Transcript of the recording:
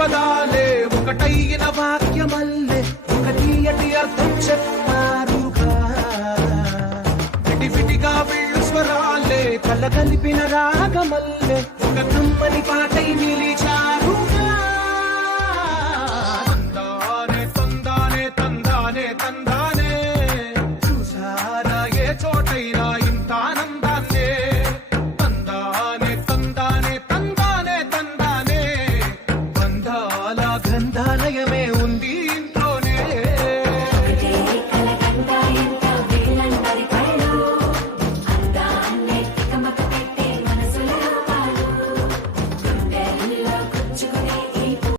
పదాలే ఒకటైన వాక్యమల్లే ఒక తీయటి అర్థం చెప్పారుగా విడివిడిగా వెళ్ళు స్వరాలే కలగలిపిన రాగమల్లే ఒక కమ్మని పాటై నిలిచారుగా తందానే తందానే తందానే తందానే చూసారా ఏ చోటైనా ఇంత ఆనందాన్నే తందానే తందానే తందానే తందానే బంధాల గంధాలయ